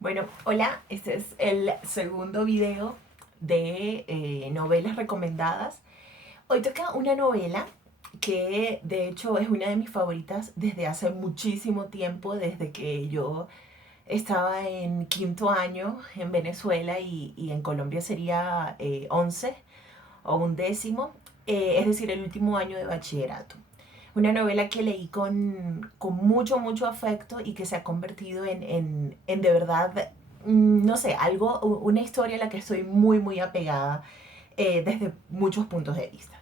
Bueno, hola, este es el segundo video de novelas recomendadas. Hoy toca una novela que de hecho es una de mis favoritas desde hace muchísimo tiempo, desde que yo estaba en quinto año en Venezuela y en Colombia sería 11 o undécimo, es decir, el último año de bachillerato. Una novela que leí con mucho, mucho afecto y que se ha convertido en de verdad, no sé, algo, una historia a la que estoy muy, muy apegada desde muchos puntos de vista.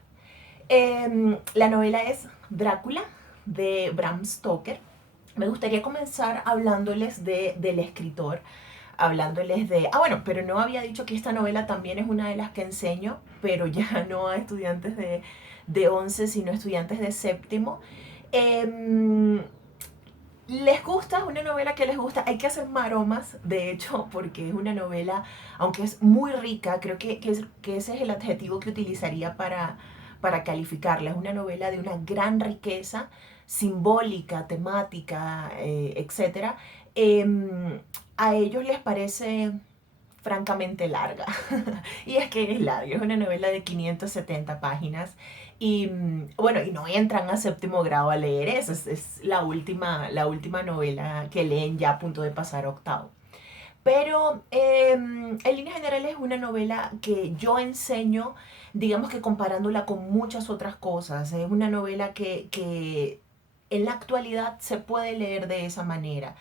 La novela es Drácula de Bram Stoker. Me gustaría comenzar hablándoles del escritor, hablándoles de... Ah, bueno, pero no había dicho que esta novela también es una de las que enseño, pero ya no a estudiantes de 11, sino estudiantes de séptimo. Eh, ¿Les gusta? ¿Es una novela que les gusta? Hay que hacer maromas, de hecho, porque es una novela, aunque es muy rica, creo que ese es el adjetivo que utilizaría para calificarla. Es una novela de una gran riqueza simbólica, temática, etcétera. A ellos les parece francamente larga. Y es que es larga, es una novela de 570 páginas. Y bueno, y no entran a séptimo grado a leer eso, es la última novela que leen ya a punto de pasar a octavo. Pero en líneas generales es una novela que yo enseño, digamos que comparándola con muchas otras cosas. Es una novela que en la actualidad se puede leer de esa manera,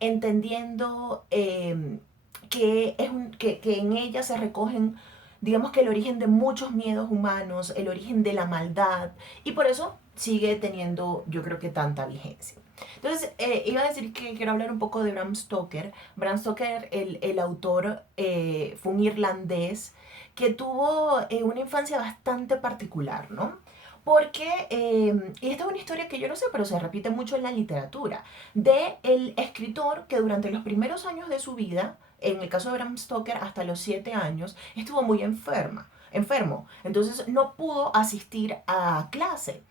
entendiendo que en ella se recogen, digamos que el origen de muchos miedos humanos, el origen de la maldad, y por eso sigue teniendo, yo creo que tanta vigencia. Entonces, iba a decir que quiero hablar un poco de Bram Stoker. Bram Stoker, el autor, fue un irlandés que tuvo una infancia bastante particular, ¿no? Porque, y esta es una historia que yo no sé, pero se repite mucho en la literatura, de el escritor que durante los primeros años de su vida, en el caso de Bram Stoker, hasta los 7 años, estuvo muy enfermo. Entonces no pudo asistir a clase.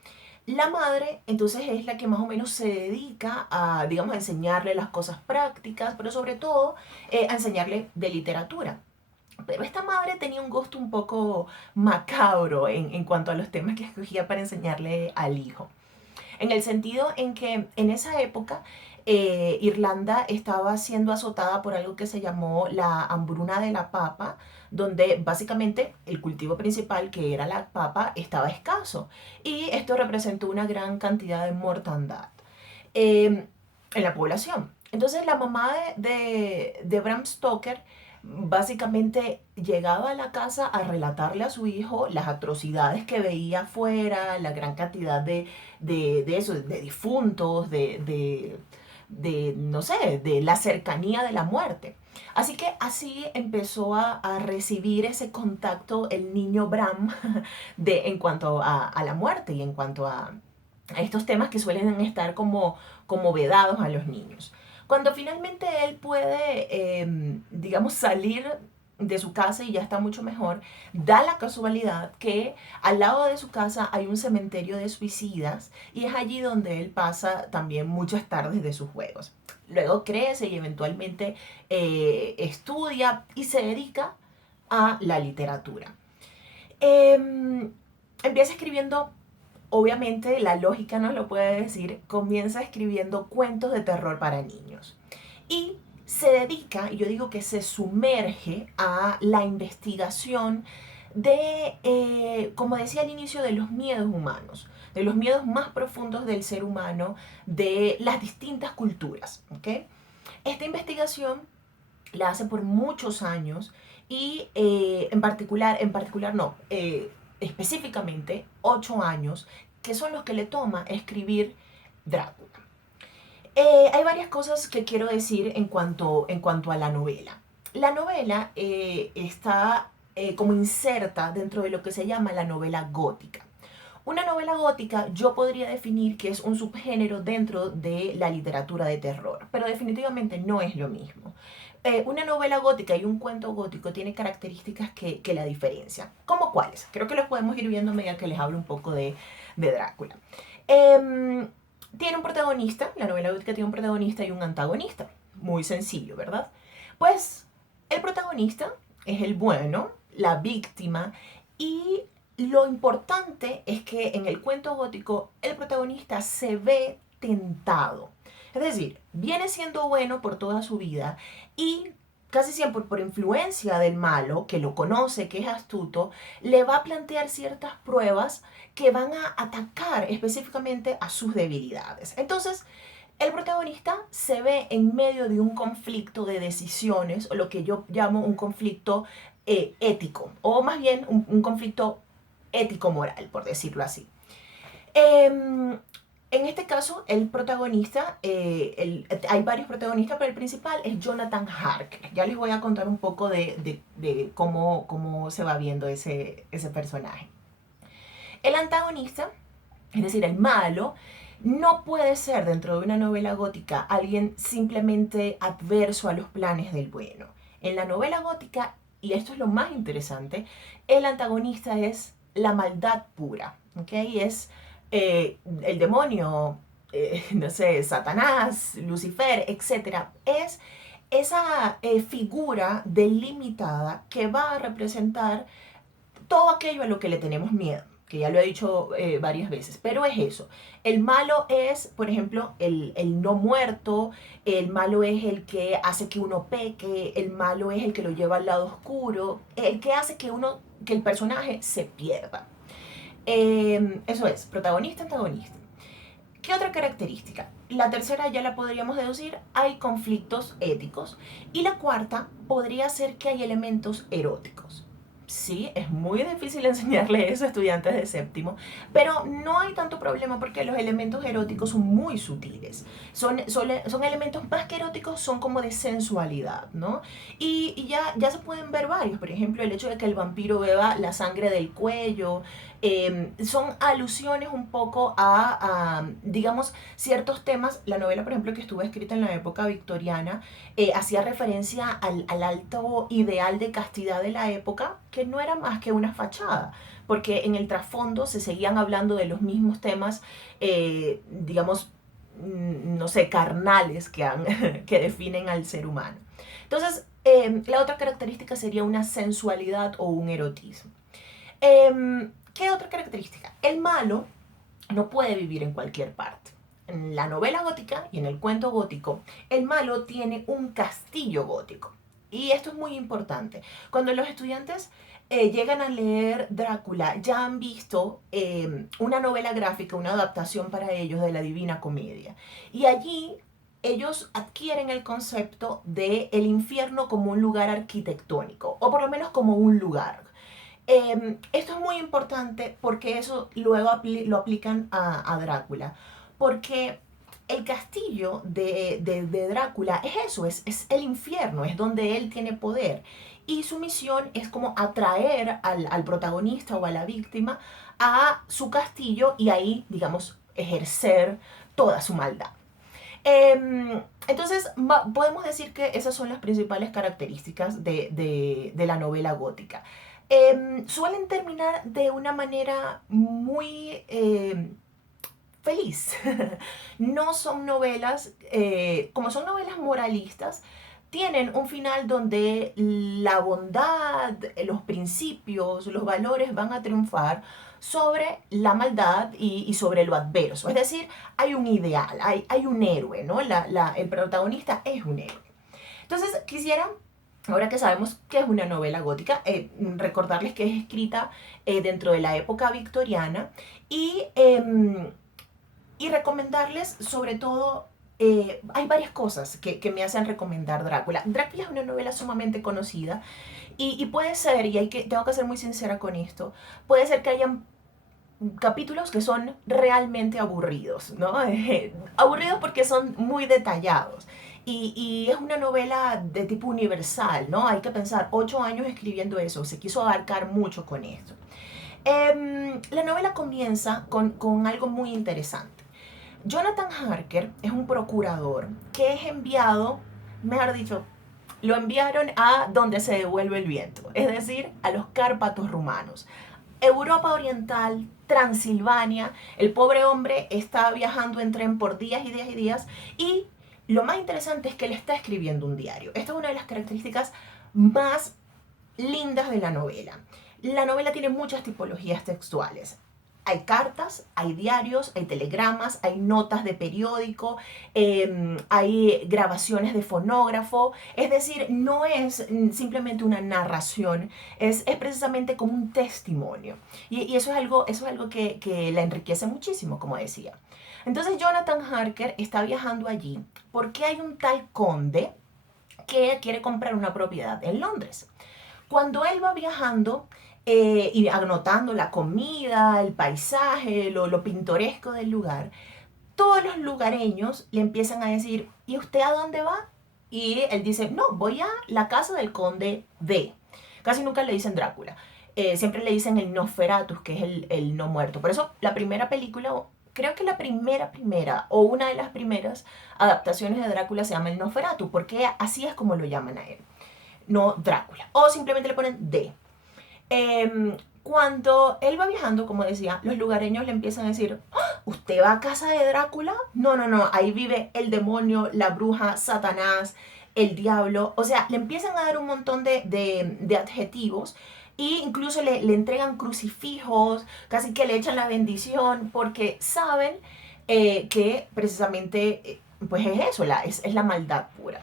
La madre entonces es la que más o menos se dedica a, digamos, a enseñarle las cosas prácticas, pero sobre todo a enseñarle de literatura. Pero esta madre tenía un gusto un poco macabro en cuanto a los temas que escogía para enseñarle al hijo. En el sentido en que en esa época Irlanda estaba siendo azotada por algo que se llamó la hambruna de la papa, donde básicamente el cultivo principal, que era la papa, estaba escaso. Y esto representó una gran cantidad de mortandad eh, en la población. Entonces la mamá de Bram Stoker básicamente llegaba a la casa a relatarle a su hijo las atrocidades que veía afuera, la gran cantidad de eso, de difuntos, no sé, de la cercanía de la muerte. Así que así empezó a recibir ese contacto el niño Bram en cuanto a la muerte y en cuanto a estos temas que suelen estar como vedados a los niños. Cuando finalmente él puede, digamos, salir de su casa y ya está mucho mejor, da la casualidad que al lado de su casa hay un cementerio de suicidas y es allí donde él pasa también muchas tardes de sus juegos. Luego crece y eventualmente estudia y se dedica a la literatura. Empieza escribiendo, obviamente la lógica nos lo puede decir, comienza escribiendo cuentos de terror para niños. Y se dedica, y yo digo que se sumerge a la investigación de, como decía al inicio, de los miedos humanos, de los miedos más profundos del ser humano, de las distintas culturas. ¿Okay? Esta investigación la hace por muchos años y en particular no, específicamente 8 años, que son los que le toma escribir Drácula. Hay varias cosas que quiero decir en cuanto a la novela. La novela está como inserta dentro de lo que se llama la novela gótica. Una novela gótica yo podría definir que es un subgénero dentro de la literatura de terror, pero definitivamente no es lo mismo. Una novela gótica y un cuento gótico tiene características que la diferencian. ¿Cómo cuáles? Creo que los podemos ir viendo a medida que les hablo un poco de Drácula. Eh, Tiene un protagonista, la novela gótica tiene un protagonista y un antagonista. Muy sencillo, ¿verdad? Pues el protagonista es el bueno, la víctima, y lo importante es que en el cuento gótico el protagonista se ve tentado. Es decir, viene siendo bueno por toda su vida y casi siempre por influencia del malo, que lo conoce, que es astuto, le va a plantear ciertas pruebas que van a atacar específicamente a sus debilidades. Entonces, el protagonista se ve en medio de un conflicto de decisiones, o lo que yo llamo un conflicto ético, o más bien un conflicto ético-moral, por decirlo así. En este caso, el protagonista, hay varios protagonistas, pero el principal es Jonathan Harker. Ya les voy a contar un poco de cómo se va viendo ese personaje. El antagonista, es decir, el malo, no puede ser dentro de una novela gótica alguien simplemente adverso a los planes del bueno. En la novela gótica, y esto es lo más interesante, el antagonista es la maldad pura, ¿ok? Es el demonio, no sé, Satanás, Lucifer, etc. Es esa figura delimitada que va a representar todo aquello a lo que le tenemos miedo, que ya lo he dicho varias veces, pero es eso. El malo es, por ejemplo, el no muerto, el malo es el que hace que uno peque, el malo es el que lo lleva al lado oscuro, el que hace que el personaje se pierda. Eso es, protagonista, antagonista. ¿Qué otra característica? La tercera ya la podríamos deducir, hay conflictos éticos. Y la cuarta podría ser que hay elementos eróticos. Sí, es muy difícil enseñarle eso a estudiantes de séptimo, pero no hay tanto problema porque los elementos eróticos son muy sutiles. Son elementos más que eróticos, son como de sensualidad, ¿no? Y ya se pueden ver varios. Por ejemplo, el hecho de que el vampiro beba la sangre del cuello. Son alusiones un poco digamos, ciertos temas. La novela, por ejemplo, que estuvo escrita en la época victoriana, hacía referencia al alto ideal de castidad de la época, que no era más que una fachada, porque en el trasfondo se seguían hablando de los mismos temas, digamos, no sé, carnales que definen al ser humano. Entonces, la otra característica sería una sensualidad o un erotismo. ¿Qué otra característica? El malo no puede vivir en cualquier parte. En la novela gótica y en el cuento gótico, el malo tiene un castillo gótico. Y esto es muy importante. Cuando los estudiantes llegan a leer Drácula, ya han visto una novela gráfica, una adaptación para ellos de la Divina Comedia. Y allí ellos adquieren el concepto de el infierno como un lugar arquitectónico, o por lo menos como un lugar. Esto es muy importante porque eso luego lo aplican a Drácula. Porque el castillo de Drácula es eso, es el infierno, es donde él tiene poder. Y su misión es como atraer al protagonista o a la víctima a su castillo y ahí, digamos, ejercer toda su maldad. Entonces, podemos decir que esas son las principales características de la novela gótica. Suelen terminar de una manera muy feliz. No son novelas, como son novelas moralistas, tienen un final donde la bondad, los principios, los valores van a triunfar sobre la maldad y sobre lo adverso. Es decir, hay un ideal, hay un héroe, ¿no? El protagonista es un héroe. Entonces, quisiera, ahora que sabemos que es una novela gótica, recordarles que es escrita dentro de la época victoriana y recomendarles sobre todo, hay varias cosas que me hacen recomendar Drácula. Drácula es una novela sumamente conocida y puede ser, tengo que ser muy sincera con esto, puede ser que hayan capítulos que son realmente aburridos, ¿no? Aburridos porque son muy detallados. Y es una novela de tipo universal, ¿no? Hay que pensar, 8 años escribiendo eso, se quiso abarcar mucho con esto. La novela comienza con algo muy interesante. Jonathan Harker es un procurador que es enviado, mejor dicho, lo enviaron a donde se devuelve el viento, es decir, a los Cárpatos rumanos. Europa Oriental, Transilvania, el pobre hombre está viajando en tren por días y días y días y lo más interesante es que él está escribiendo un diario. Esta es una de las características más lindas de la novela. La novela tiene muchas tipologías textuales. Hay cartas, hay diarios, hay telegramas, hay notas de periódico, hay grabaciones de fonógrafo. Es decir, no es simplemente una narración, es precisamente como un testimonio. Y eso es algo que la enriquece muchísimo, como decía. Entonces Jonathan Harker está viajando allí porque hay un tal conde que quiere comprar una propiedad en Londres. Cuando él va viajando y anotando la comida, el paisaje, lo pintoresco del lugar, todos los lugareños le empiezan a decir, ¿y usted a dónde va? Y él dice, no, voy a la casa del conde D. Casi nunca le dicen Drácula. Siempre le dicen el Nosferatus, que es el no muerto. Por eso la primera película, creo que la primera, o una de las primeras adaptaciones de Drácula se llama el Nosferatu, porque así es como lo llaman a él, no Drácula. O simplemente le ponen D. Cuando él va viajando, como decía, los lugareños le empiezan a decir, ¡ah! ¿Usted va a casa de Drácula? No, no, no, ahí vive el demonio, la bruja, Satanás, el diablo. O sea, le empiezan a dar un montón de adjetivos e incluso le entregan crucifijos, casi que le echan la bendición porque saben que precisamente pues es eso, es la maldad pura.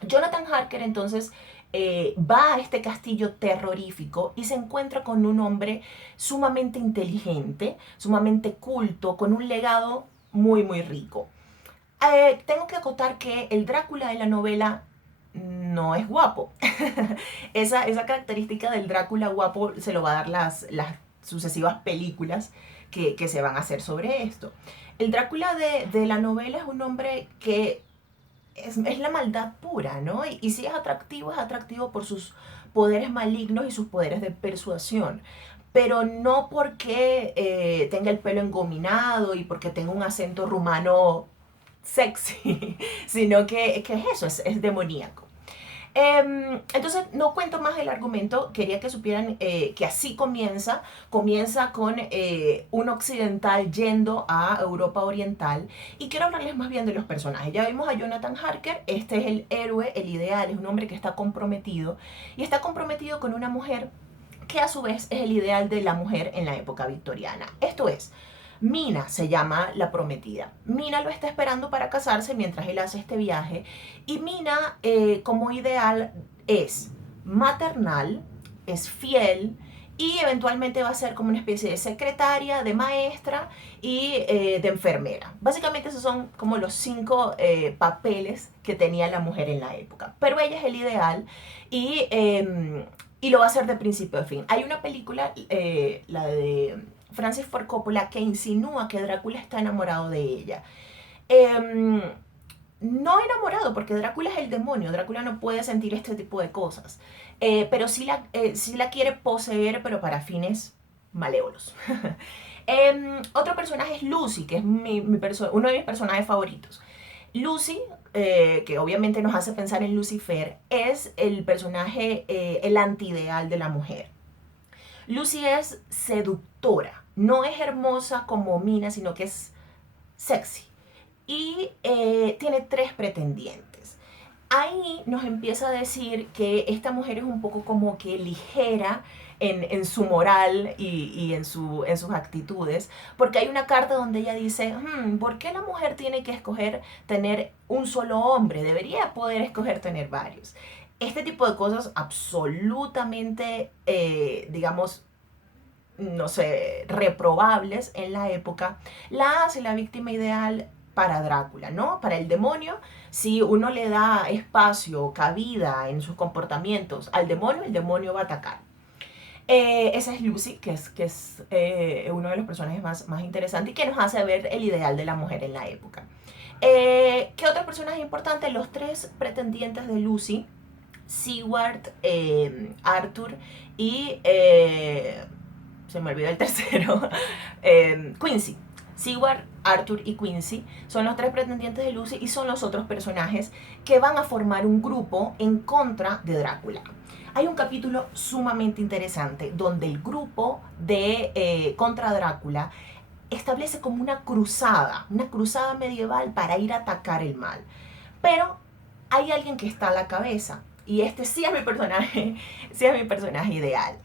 Jonathan Harker entonces va a este castillo terrorífico y se encuentra con un hombre sumamente inteligente, sumamente culto, con un legado muy, muy rico. Tengo que acotar que el Drácula de la novela no es guapo. esa característica del Drácula guapo se lo va a dar las sucesivas películas que se van a hacer sobre esto. El Drácula de la novela es un hombre que es la maldad pura, ¿no? Y si es atractivo por sus poderes malignos y sus poderes de persuasión. Pero no porque tenga el pelo engominado y porque tenga un acento rumano sexy, sino que es eso, es demoníaco. Entonces, no cuento más el argumento, quería que supieran que así comienza con un occidental yendo a Europa Oriental, y quiero hablarles más bien de los personajes. Ya vimos a Jonathan Harker, este es el héroe, el ideal, es un hombre que está comprometido, y está comprometido con una mujer que a su vez es el ideal de la mujer en la época victoriana. Esto es, Mina se llama la prometida. Mina lo está esperando para casarse mientras él hace este viaje. Y Mina, como ideal, es maternal, es fiel y eventualmente va a ser como una especie de secretaria, de maestra y de enfermera. Básicamente esos son como los 5 papeles que tenía la mujer en la época. Pero ella es el ideal y lo va a hacer de principio a fin. Hay una película, la de Francis Ford Coppola, que insinúa que Drácula está enamorado de ella. No enamorado, porque Drácula es el demonio, Drácula no puede sentir este tipo de cosas, pero sí la quiere poseer, pero para fines malévolos. Otro personaje es Lucy, que es uno de mis personajes favoritos. Lucy, que obviamente nos hace pensar en Lucifer, es el personaje, el antiideal de la mujer. Lucy es seductora, no es hermosa como Mina, sino que es sexy. Y tiene 3 pretendientes. Ahí nos empieza a decir que esta mujer es un poco como que ligera en su moral y en sus actitudes, porque hay una carta donde ella dice, ¿por qué la mujer tiene que escoger tener un solo hombre? Debería poder escoger tener varios. Este tipo de cosas absolutamente, digamos, no sé, reprobables en la época, la hace la víctima ideal para Drácula, ¿no? Para el demonio, si uno le da espacio, cabida en sus comportamientos al demonio, el demonio va a atacar. Esa es Lucy, que es uno de los personajes más interesantes y que nos hace ver el ideal de la mujer en la época. ¿Qué otro personaje importante? Los 3 pretendientes de Lucy, Seward, Arthur y se me olvidó el tercero, Quincy. Seward, Arthur y Quincy son los 3 pretendientes de Lucy y son los otros personajes que van a formar un grupo en contra de Drácula. Hay un capítulo sumamente interesante donde el grupo de contra Drácula establece como una cruzada medieval para ir a atacar el mal. Pero hay alguien que está a la cabeza. Y este sí es mi personaje, sí es mi personaje ideal.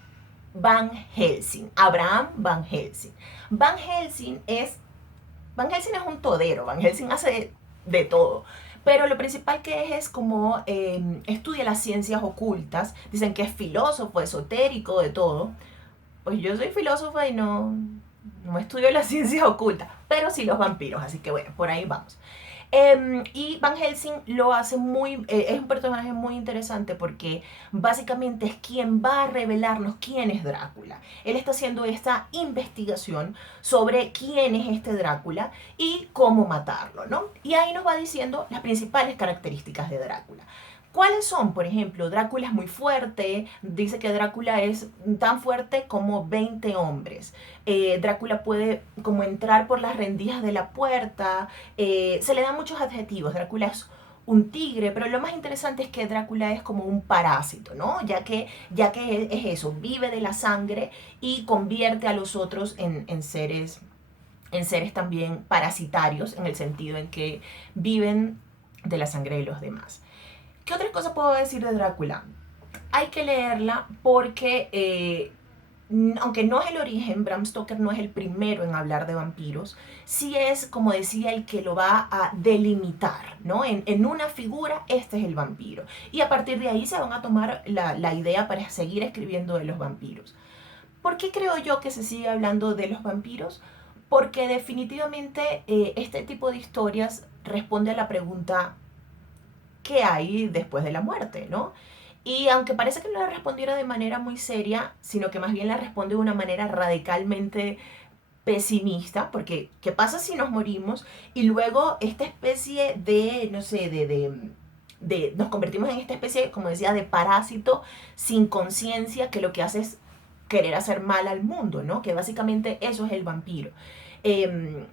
Van Helsing, Abraham Van Helsing. Van Helsing es un todero, Van Helsing hace de todo. Pero lo principal que es como estudia las ciencias ocultas. Dicen que es filósofo, esotérico, de todo. Pues yo soy filósofa y no estudio las ciencias ocultas, pero sí los vampiros, así que bueno, por ahí vamos. Y Van Helsing lo hace es un personaje muy interesante porque básicamente es quien va a revelarnos quién es Drácula. Él está haciendo esta investigación sobre quién es este Drácula y cómo matarlo, ¿no? Y ahí nos va diciendo las principales características de Drácula. ¿Cuáles son? Por ejemplo, Drácula es muy fuerte, dice que Drácula es tan fuerte como 20 hombres. Drácula puede como entrar por las rendijas de la puerta, se le dan muchos adjetivos. Drácula es un tigre, pero lo más interesante es que Drácula es como un parásito, ¿no? Ya que es eso, vive de la sangre y convierte a los otros en seres también parasitarios, en el sentido en que viven de la sangre de los demás. ¿Qué otra cosa puedo decir de Drácula? Hay que leerla porque, aunque no es el origen, Bram Stoker no es el primero en hablar de vampiros, sí es, como decía, el que lo va a delimitar, ¿no? En una figura, este es el vampiro. Y a partir de ahí se van a tomar la idea para seguir escribiendo de los vampiros. ¿Por qué creo yo que se sigue hablando de los vampiros? Porque definitivamente este tipo de historias responde a la pregunta qué hay después de la muerte, ¿no? Y aunque parece que no la respondiera de manera muy seria, sino que más bien la responde de una manera radicalmente pesimista, porque ¿qué pasa si nos morimos? Y luego esta especie de, no sé, nos convertimos en esta especie, como decía, de parásito sin conciencia que lo que hace es querer hacer mal al mundo, ¿no? Que básicamente eso es el vampiro. Eh,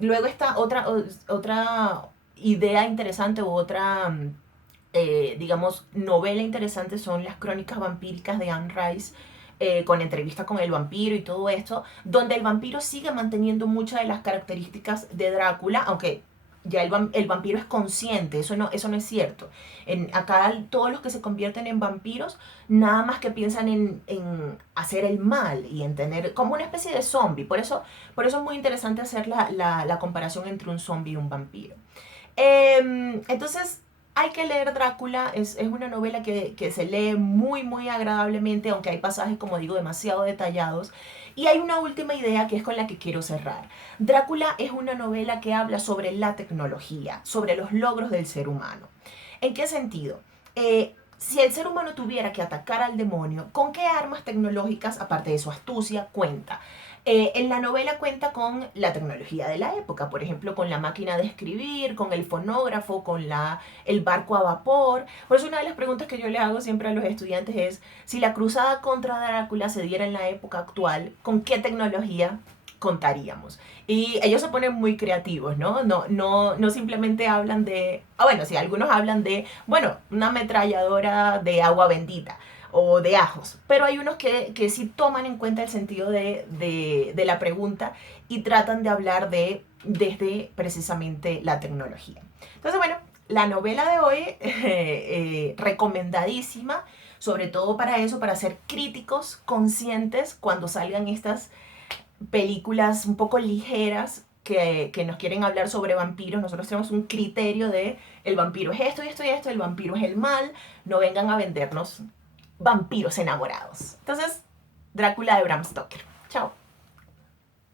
Luego está otra idea interesante o otra, digamos, novela interesante son las crónicas vampíricas de Anne Rice, con entrevistas con el vampiro y todo esto, donde el vampiro sigue manteniendo muchas de las características de Drácula, aunque ya el vampiro es consciente, eso no es cierto. Acá todos los que se convierten en vampiros, nada más que piensan en hacer el mal y en tener como una especie de zombie. Por eso es muy interesante hacer la comparación entre un zombie y un vampiro. Entonces, hay que leer Drácula, es una novela que se lee muy, muy agradablemente, aunque hay pasajes, como digo, demasiado detallados. Y hay una última idea que es con la que quiero cerrar. Drácula es una novela que habla sobre la tecnología, sobre los logros del ser humano. ¿En qué sentido? Si el ser humano tuviera que atacar al demonio, ¿con qué armas tecnológicas, aparte de su astucia, cuenta? En la novela cuenta con la tecnología de la época, por ejemplo, con la máquina de escribir, con el fonógrafo, con el barco a vapor. Por eso una de las preguntas que yo le hago siempre a los estudiantes es, si la cruzada contra Drácula se diera en la época actual, ¿con qué tecnología contaríamos? Y ellos se ponen muy creativos, ¿no? No simplemente hablan de, bueno, sí, algunos hablan de, bueno, una ametralladora de agua bendita o de ajos, pero hay unos que sí toman en cuenta el sentido de la pregunta y tratan de hablar desde precisamente la tecnología. Entonces, bueno, la novela de hoy, recomendadísima, sobre todo para eso, para ser críticos, conscientes cuando salgan estas películas un poco ligeras que nos quieren hablar sobre vampiros. Nosotros tenemos un criterio de el vampiro es esto y esto y esto, el vampiro es el mal, no vengan a vendernos vampiros enamorados. Entonces, Drácula de Bram Stoker.